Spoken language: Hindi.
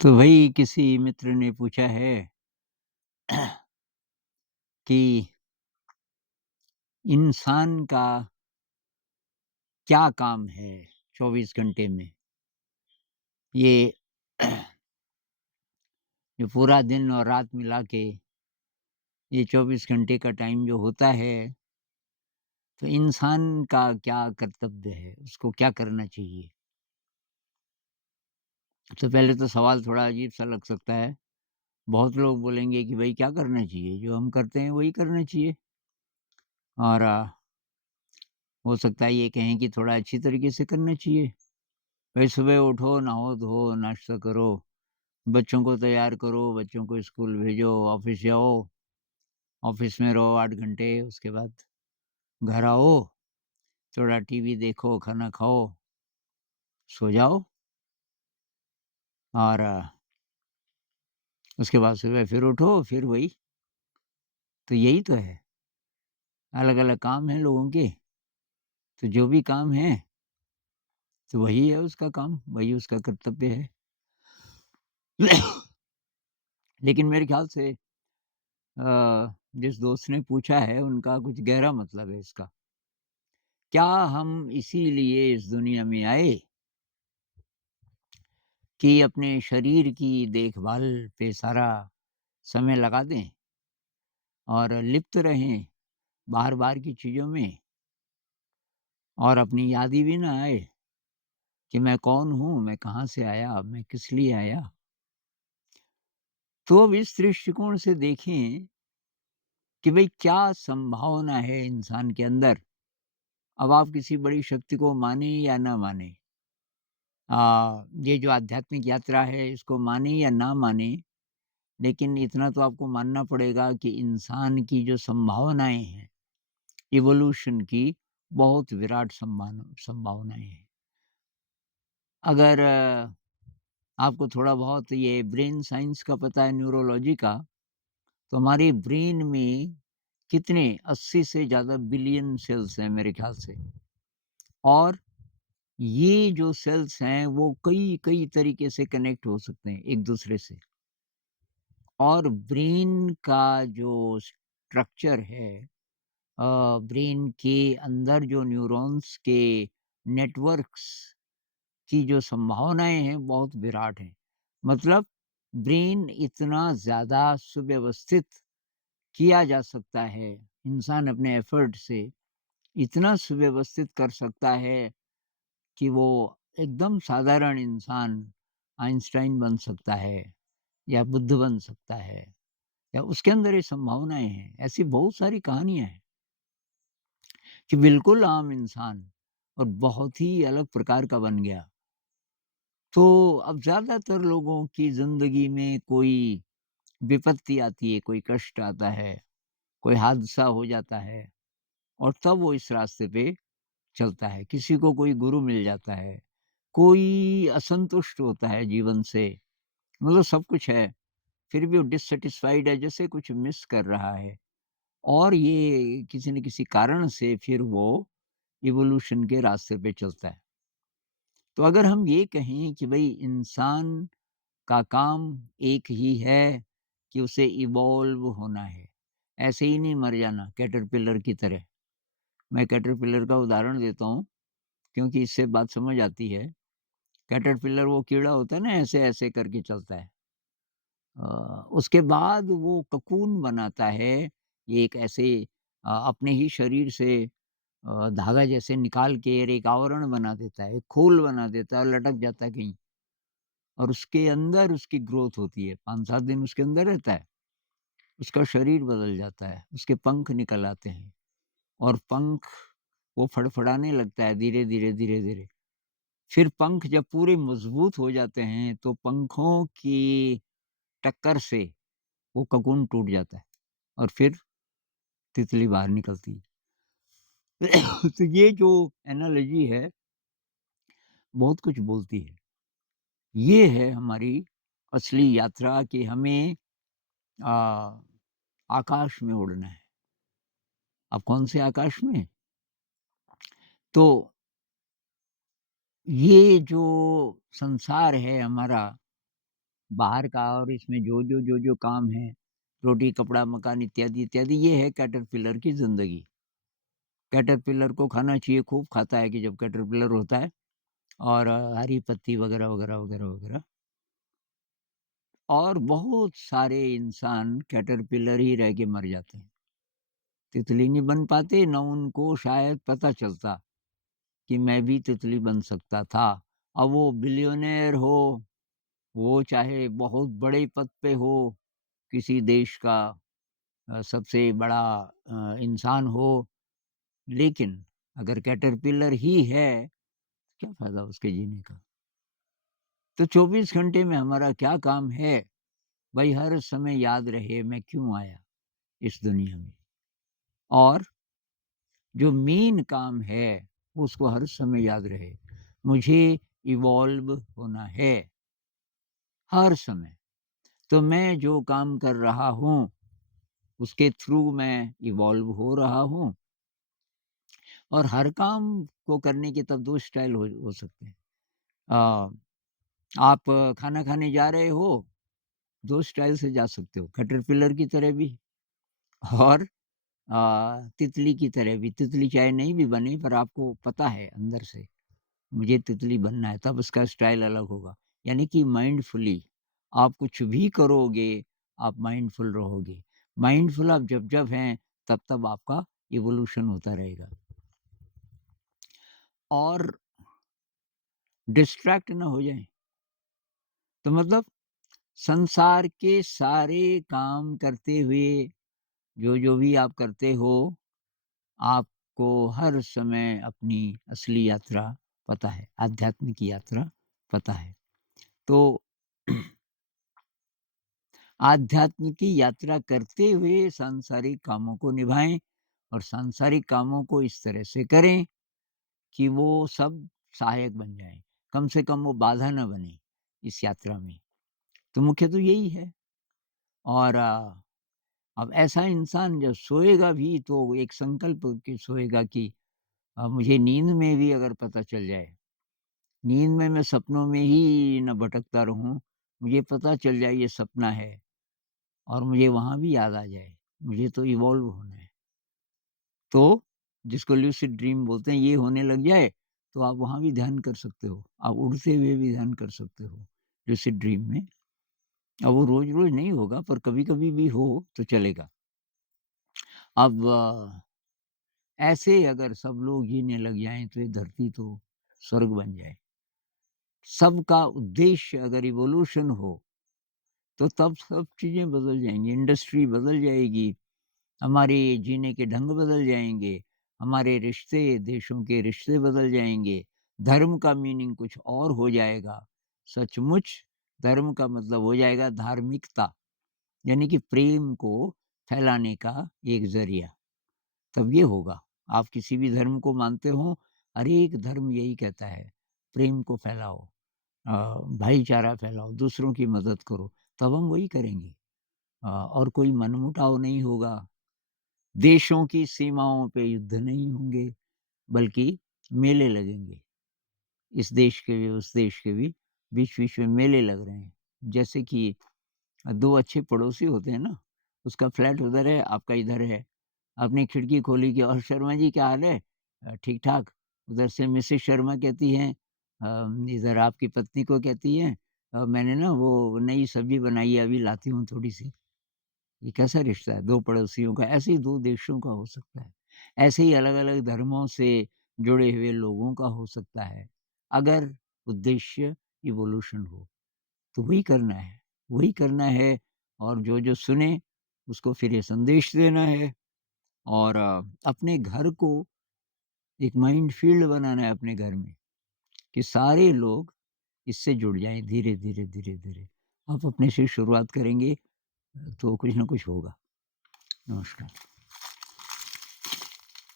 तो वही किसी मित्र ने पूछा है कि इंसान का क्या काम है 24 घंटे में? ये जो पूरा दिन और रात मिला के ये 24 घंटे का टाइम जो होता है, तो इंसान का क्या कर्तव्य है? उसको क्या करना चाहिए? तो पहले तो सवाल थोड़ा अजीब-सा लग सकता है। बहुत लोग बोलेंगे कि भई क्या करना चाहिए? जो हम करते हैं वही करना चाहिए और हो सकता है ये कहें कि थोड़ा अच्छी तरीके से करना चाहिए। भई सुबह उठो, नहाओ-धोओ, नाश्ता करो, बच्चों को तैयार करो, बच्चों को स्कूल भेजो, ऑफ़िस जाओ, ऑफ़िस में रहो 8 घंटे, उसके बाद घर आओ, थोड़ा टीवी देखो, खाना खाओ, सो जाओ और उसके बाद सुबह फिर उठो, फिर वही। तो यही तो है, अलग-अलग काम हैं लोगों के, तो जो भी काम है, तो वही है उसका काम, वही उसका कर्तव्य है। लेकिन मेरे ख़्याल से जिस दोस्त ने पूछा है, उनका कुछ गहरा मतलब है इसका। क्या हम इसीलिए इस दुनिया में आए कि अपने शरीर की देखभाल पे सारा समय लगा दें और लिप्त रहें बाहर-बाहर की चीज़ों में और अपनी याद ही भी ना आए कि मैं कौन हूँ, मैं कहाँ से आया, मैं किस लिए आया? तो अब इस दृष्टिकोण से देखें कि भई क्या संभावना है इंसान के अंदर? अब आप किसी बड़ी शक्ति को मानें या ना मानें, ये जो आध्यात्मिक यात्रा है इसको मानें या ना मानें, लेकिन इतना तो आपको मानना पड़ेगा कि इंसान की जो संभावनाएँ हैं, इवोल्यूशन की बहुत विराट संभावनाएँ हैं। अगर आपको थोड़ा बहुत ये ब्रेन साइंस का पता है न्यूरोलॉजी का, तो हमारे ब्रेन में कितने 80 से ज़्यादा बिलियन सेल्स हैं मेरे ख़्याल से और ये जो सेल्स हैं वो कई-कई तरीके से कनेक्ट हो सकते हैं एक-दूसरे से। और ब्रेन का जो स्ट्रक्चर है ब्रेन के अंदर जो न्यूरॉन्स के नेटवर्क्स की जो संभावनाएँ हैं बहुत विराट हैं। मतलब ब्रेन इतना ज़्यादा सुव्यवस्थित किया जा सकता है, इंसान अपने एफर्ट से इतना सुव्यवस्थित कर सकता है कि वो एकदम साधारण इंसान आइंस्टाइन बन सकता है या बुद्ध बन सकता है या उसके अंदर ये संभावनाएँ हैं। ऐसी बहुत सारी कहानियाँ हैं कि बिल्कुल आम इंसान और बहुत ही अलग प्रकार का बन गया। तो अब ज़्यादातर लोगों की ज़िंदगी में कोई विपत्ति आती है, कोई कष्ट आता है, कोई हादसा हो जाता है और तब वो इस रास्ते पे चलता है। किसी को कोई गुरु मिल जाता है, कोई असंतुष्ट होता है जीवन से, मतलब सब कुछ है, फिर भी वो डिससैटिस्फाइड है, जैसे कुछ मिस कर रहा है और ये किसी न किसी कारण से फिर वो इवोल्यूशन के रास्ते पे चलता है। तो अगर हम ये कहें कि भई इंसान का काम एक ही है कि उसे इवॉल्व होना है, ऐसे ही नहीं मर जाना कैटरपिलर की तरह। मैं कैटरपिलर का उदाहरण देता हूँ क्योंकि इससे बात समझ आती है। कैटरपिलर वो कीड़ा होता है ना ऐसे-ऐसे करके चलता है। उसके बाद वो ककून बनाता है, ये एक ऐसे अपने ही शरीर से धागा जैसे निकाल के और एक आवरण बना देता है, एक खोल बना देता है और लटक जाता है कहीं और उसके अंदर उसकी ग्रोथ होती है, 5-7 दिन उसके अंदर रहता है, उसका शरीर बदल जाता है, उसके पंख निकल आते हैं और पंख वो फड़फड़ाने लगता है धीरे-धीरे, धीरे-धीरे। फिर पंख जब पूरे मज़बूत हो जाते हैं, तो पंखों की टक्कर से वो ककून टूट जाता है और फिर तितली बाहर निकलती है। तो ये जो एनालॉजी है, बहुत कुछ बोलती है। ये है हमारी असली यात्रा कि हमें अ, आकाश में उड़ना है। अब कौन से आकाश में? तो ये जो संसार है हमारा, बाहर का और इसमें जो काम है, रोटी, कपड़ा, मकान इत्यादि, इत्यादि, ये है कैटरपिलर की ज़िंदगी। कैटरपिलर को खाना चाहिए, खूब खाता है कि जब कैटरपिलर होता है और हरी पत्ती वगैरह, वगैरह, वगैरह, वगैरह। और बहुत सारे इंसान कैटरपिलर ही रह के मर जाते हैं। तितली नहीं बन पाते, ना उनको शायद पता चलता कि मैं भी तितली बन सकता था। अब वो बिलियनेयर हो, वो चाहे बहुत बड़े पद पे हो, किसी देश का सबसे बड़ा इंसान हो, लेकिन अगर कैटरपिलर ही है, क्या फ़ायदा उसके जीने का? तो 24 घंटे में हमारा क्या काम है? भई हर समय याद रहे मैं क्यों आया इस दुनिया में। और जो मेन काम है, उसको हर समय याद रहे, मुझे इवॉल्व होना है, हर समय। तो मैं जो काम कर रहा हूँ, उसके थ्रू मैं इवॉल्व हो रहा हूँ। और हर काम को करने के तब 2 स्टाइल हो सकते हैं। अ, आप खाना खाने जा रहे हो, 2 स्टाइल से जा सकते हो, कैटरपिलर की तरह भी और तितली की तरह भी। तितली चाहे नहीं भी बने, पर आपको पता है अंदर से मुझे तितली बनना है, तब उसका स्टाइल अलग होगा। यानी कि माइंडफुली आप कुछ भी करोगे, आप माइंडफुल रहोगे। माइंडफुल आप जब-जब हैं, तब-तब आपका इवोल्यूशन होता रहेगा। और डिस्ट्रैक्ट ना हो जाएँ, तो मतलब संसार के सारे काम करते हुए, जो भी आप करते हो, आपको हर समय अपनी असली यात्रा पता है, आध्यात्मिक यात्रा पता है। तो आध्यात्म की यात्रा करते हुए सांसारिक कामों को निभाएँ और सांसारिक कामों को इस तरह से करें कि वो सब सहायक बन जाएँ। कम से कम वो बाधा ना बने इस यात्रा में। तो मुख्य तो यही है। और अब ऐसा इंसान जब सोएगा भी तो एक संकल्प के सोएगा कि मुझे नींद में भी अगर पता चल जाए, नींद में मैं सपनों में ही न भटकता रहूँ, मुझे पता चल जाए ये सपना है और मुझे वहाँ भी याद आ जाए, मुझे तो इवॉल्व होना है। तो जिसको लूसिड ड्रीम बोलते हैं, ये होने लग जाए, तो आप वहाँ भी ध्यान कर सकते हो। आप उड़ते हुए भी ध्यान कर सकते हो, लूसिड ड्रीम में। अब वो रोज़-रोज़ नहीं होगा, पर कभी-कभी भी हो तो चलेगा। अब ऐसे अगर सब लोग जीने लग जाएँ, तो ये धरती तो स्वर्ग बन जाए। सबका उद्देश्य अगर इवोल्यूशन हो, तो तब सब चीज़ें बदल जाएँगी, इंडस्ट्री बदल जाएगी, हमारे जीने के ढंग बदल जाएँगे, हमारे रिश्ते, देशों के रिश्ते बदल जाएँगे, धर्म का मीनिंग कुछ और हो जाएगा। सचमुच धर्म का मतलब हो जाएगा धार्मिकता, यानी कि प्रेम को फैलाने का एक ज़रिया, तब ये होगा। आप किसी भी धर्म को मानते हो, हर एक धर्म यही कहता है, प्रेम को फैलाओ, भाईचारा फैलाओ, दूसरों की मदद करो, तब हम वही करेंगे। और कोई मनमुटाव नहीं होगा, देशों की सीमाओं पे युद्ध नहीं होंगे, बल्कि मेले लगेंगे। इस देश के भी, उस देश के भी बीच-बीच में मेले लग रहे हैं। जैसे कि 2 अच्छे पड़ोसी होते हैं ना, उसका फ्लैट उधर है, आपका इधर है। आपने खिड़की खोली कि और शर्मा जी क्या हाल है? ठीक-ठाक। उधर से मिसेस शर्मा कहती हैं इधर आपकी पत्नी को कहती हैं मैंने ना वो नई सब्ज़ी बनाई है, अभी लाती हूँ थोड़ी-सी। ये कैसा रिश्ता है 2 पड़ोसियों का? ऐसे ही 2 देशों का हो सकता है। ऐसे ही अलग-अलग धर्मों से जुड़े हुए लोगों का हो सकता है। अगर उद्देश्य इवोल्यूशन हो, तो वही करना है, वही करना है। और जो-जो सुने उसको फिर ये संदेश देना है। और अपने घर को एक माइंड फील्ड बनाना है अपने घर में, कि सारे लोग इससे जुड़ जाएँ धीरे-धीरे, धीरे-धीरे। आप अपने से शुरुआत करेंगे तो कुछ न कुछ होगा। नमस्कार।